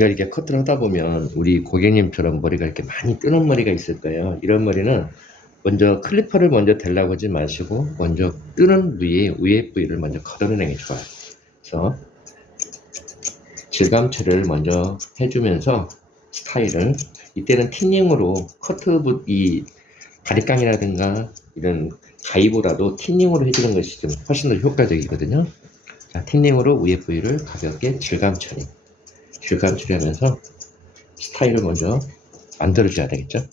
우리가 이렇게 커트를 하다 보면 우리 고객님처럼 머리가 이렇게 많이 뜨는 머리가 있을 거예요. 이런 머리는 먼저 클리퍼를 먼저 대려고 하지 마시고 먼저 뜨는 부위, 위에 부위를 먼저 걷어내는 게 좋아요. 그래서 질감 처리를 먼저 해주면서 스타일을 이때는 틴닝으로 커트 이 바리깡이라든가 이런 가위보다도 틴닝으로 해주는 것이 좀 훨씬 더 효과적이거든요. 자, 틴닝으로 위에 부위를 가볍게 질감 처리. 질감 처리하면서 스타일을 먼저 만들어줘야 되겠죠.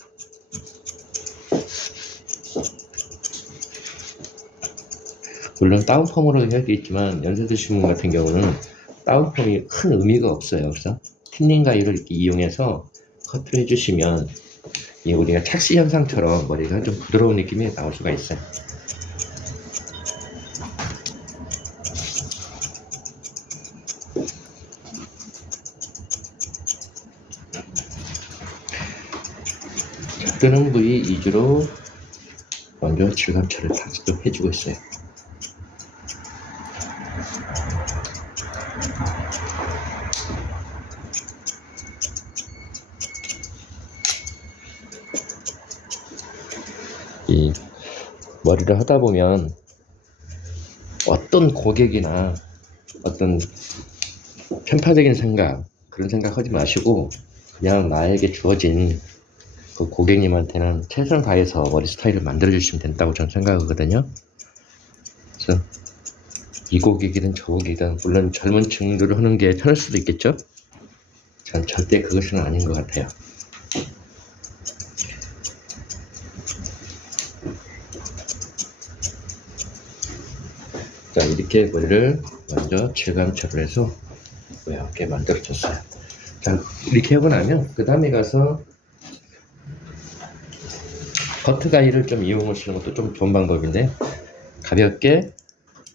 물론 다운펌으로 해야 되겠지만 연세 드신 분 같은 경우는 다운펌이 큰 의미가 없어요. 그래서 틴닝 가위를 이렇게 이용해서 커트를 해주시면 이 우리가 착시 현상처럼 머리가 좀 부드러운 느낌이 나올 수가 있어요. 자, 뜨는 부위 위주로 먼저 질감처를 다시 좀 해주고 있어요. 이 머리를 하다 보면 어떤 고객이나 어떤 편파적인 생각 그런 생각 하지 마시고 그냥 나에게 주어진 그 고객님한테는 최선 다해서 머리 스타일을 만들어 주시면 된다고 저는 생각하거든요. 그래서 이 고객이든 저 고객이든 물론 젊은 층들을 하는 게 편할 수도 있겠죠. 전 절대 그것은 아닌 것 같아요. 자 이렇게 머리를 먼저 질감처를 해서 이렇게 만들어줬어요. 자 이렇게 하고 나면 그 다음에 가서 버트 가위를 좀 이용하시는 것도 좀 좋은 방법인데 가볍게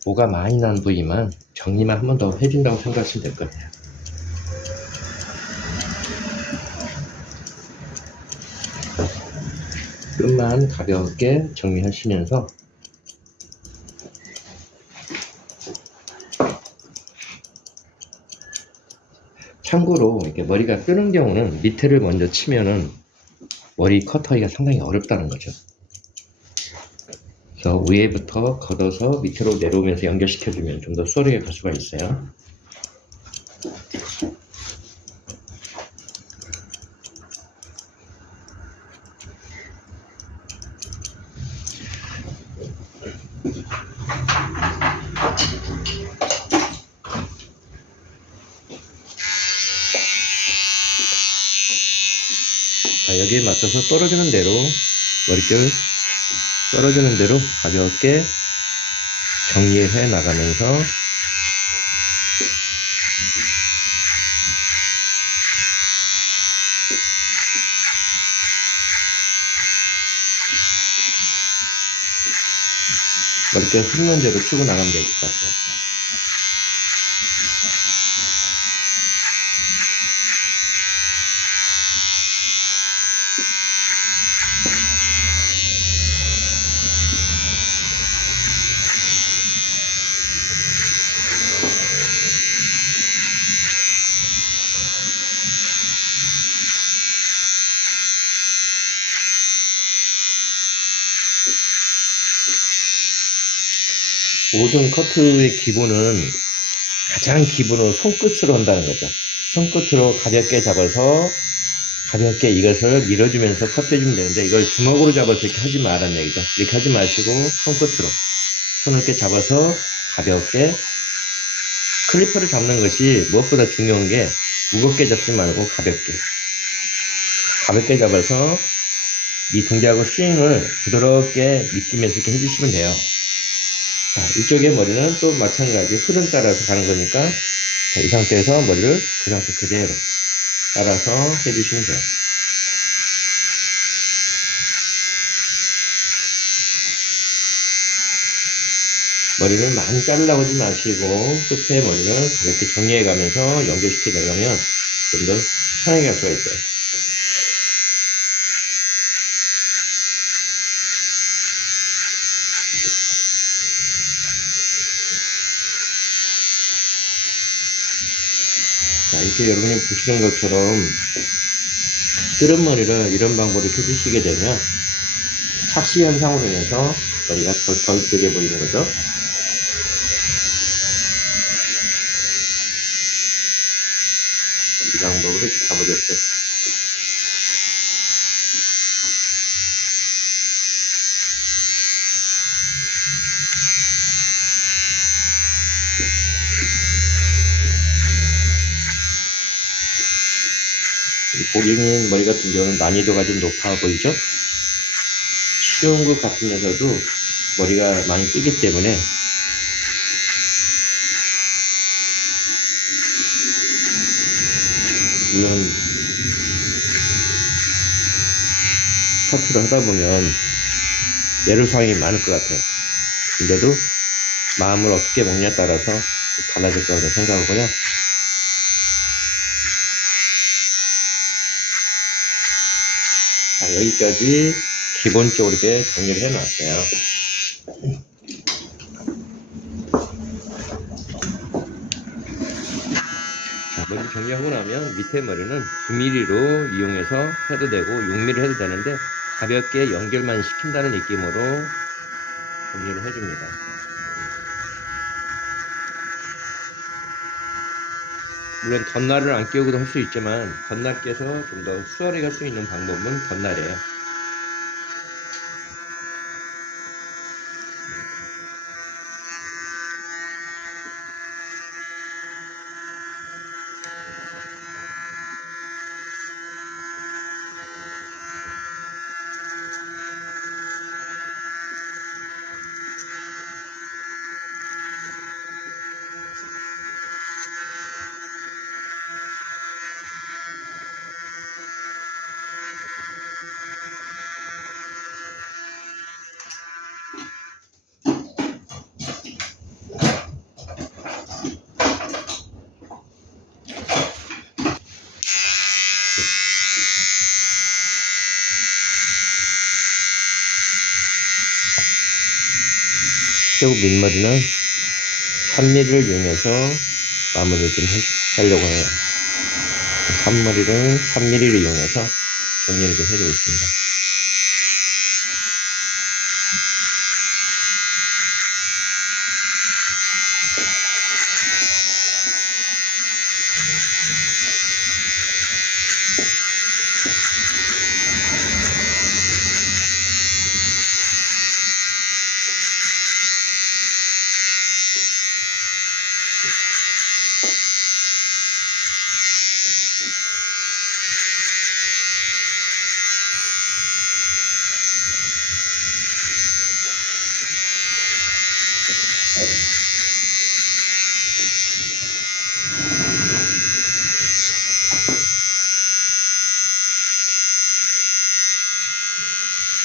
모가 많이 난 부위만 정리만 한 번 더 해준다고 생각하시면 될것 같아요. 끝만 가볍게 정리하시면서 참고로 이렇게 머리가 뜨는 경우는 밑에를 먼저 치면은 머리 커터기가 상당히 어렵다는 거죠. 그래서 위에부터 걷어서 밑으로 내려오면서 연결시켜주면 좀더 수월하게 갈 수가 있어요. 자, 여기에 맞춰서 떨어지는 대로 머릿결 떨어지는 대로 가볍게 정리해 나가면서 머릿결 흐르는 대로 치고 나가면 될 것 같아요. 모든 커트의 기본은 가장 기본으로 손끝으로 한다는 거죠. 손끝으로 가볍게 잡아서 가볍게 이것을 밀어주면서 커트해주면 되는데 이걸 주먹으로 잡아서 이렇게 하지 말라는 얘기죠. 이렇게 하지 마시고 손끝으로 손을 이렇게 잡아서 가볍게 클리퍼를 잡는 것이 무엇보다 중요한 게 무겁게 잡지 말고 가볍게 가볍게 잡아서 이 동작하고 스윙을 부드럽게 느끼면서 이렇게 해주시면 돼요. 자, 이쪽의 머리는 또 마찬가지 흐름 따라서 가는 거니까 자, 이 상태에서 머리를 그 상태 그대로 따라서 해주시면 돼요. 머리를 많이 자르려고 하지 마시고 끝에 머리를 이렇게 정리해 가면서 연결시켜 나가면 좀 더 편하게 갈 수가 있어요. 이렇게 여러분이 보시는 것처럼 뜰은 머리를 이런 방법으로 해주시게 되면 착시 현상으로 인해서 머리가 덜, 덜 뜨게 보이는 거죠. 이 방법으로 잡아줬 고객님 머리 같은 경우는 난이도가 좀 높아 보이죠? 쉬운 것 같으면서도 머리가 많이 뜨기 때문에 물론 커트를 하다 보면 애로사항이 많을 것 같아요. 근데도 마음을 어떻게 먹냐에 따라서 달라질 거라고 생각하고요. 자, 여기까지 기본적으로 이렇게 정리를 해 놨어요. 자, 머리 정리하고 나면 밑에 머리는 9mm로 이용해서 해도 되고 6mm 해도 되는데 가볍게 연결만 시킨다는 느낌으로 정리를 해줍니다. 물론 덧날을 안 끼우고도 할 수 있지만 덧날 끼워서 좀 더 수월하게 할 수 있는 방법은 덧날이에요. 최고 밑머리는 3mm를 이용해서 마무리를 좀 해- 하려고 해요. 3머리를 3mm를 이용해서 정리를 좀 해주고 있습니다.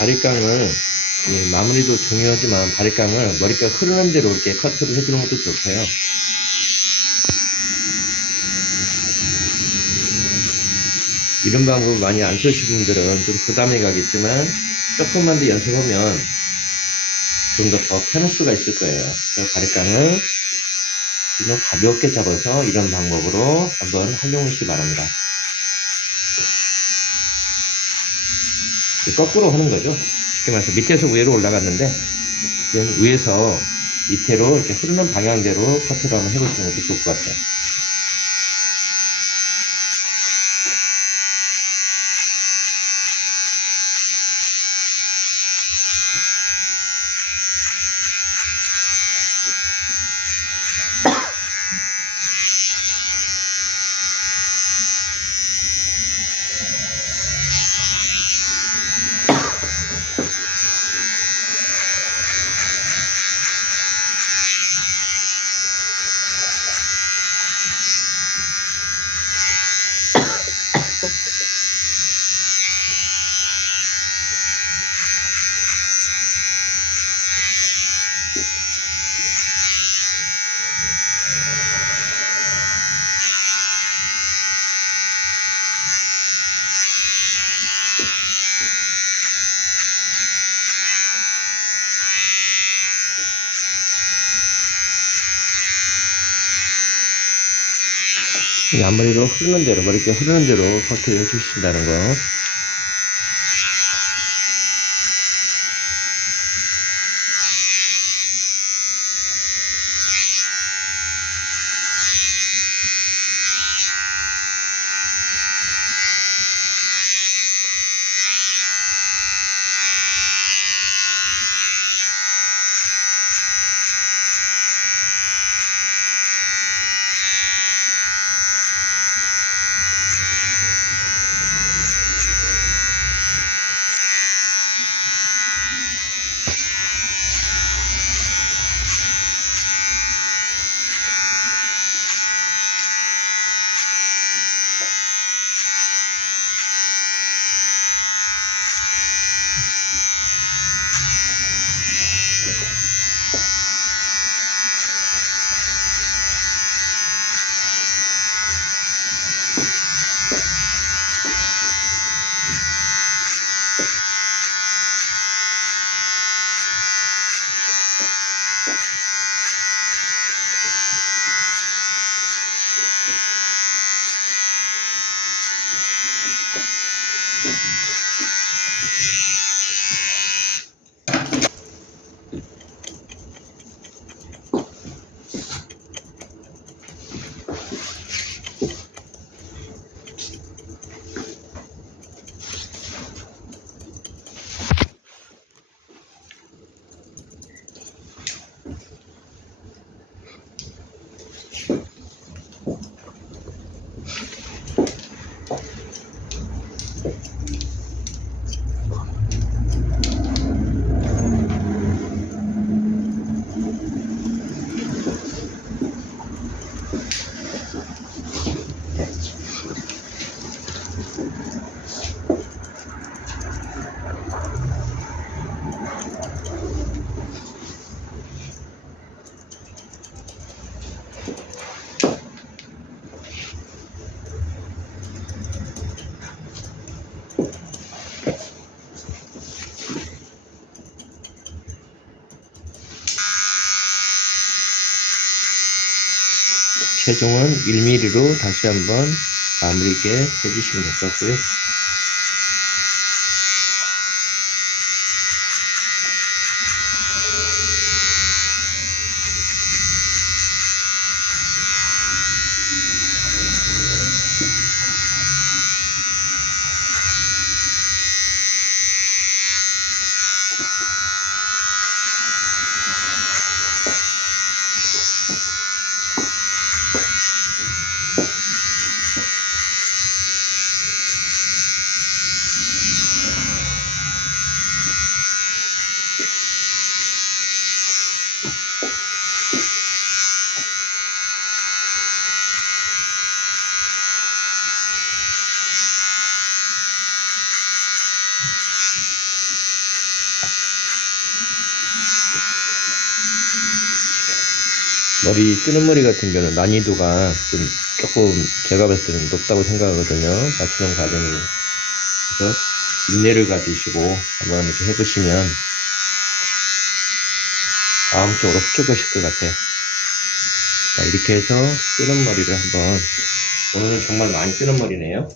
바리깡을 예, 마무리도 중요하지만 바리깡을 머리가 흐르는 대로 이렇게 커트를 해주는 것도 좋고요. 이런 방법을 많이 안 쓰시는 분들은 좀 부담이 가겠지만 조금만 더 연습하면 좀 더 더 편할 수가 있을 거예요. 그래서 바리깡을 좀 가볍게 잡아서 이런 방법으로 한번 활용해 주시기 바랍니다. 거꾸로 하는 거죠. 쉽게 말해서 밑에서 위로 올라갔는데 위에서 밑으로 이렇게 흐르는 방향대로 커트를 한번 해보시는 것도 좋을 것 같아요. 이 앞머리로 흐르는 대로, 머리께 흐르는 대로 커트 해주신다는 거. 체중은 1mm로 다시 한번 마무리 있게 해주시면 될 것 같고요. 머리 뜨는 머리 같은 경우는 난이도가 좀 조금 제가 봤을 때는 높다고 생각하거든요. 맞추는 과정이. 그래서 인내를 가지시고 한번 이렇게 해보시면 다음 쪽으로 흡족하실 것 같아요. 자, 이렇게 해서 뜨는 머리를 한번 오늘은 정말 많이 뜨는 머리네요.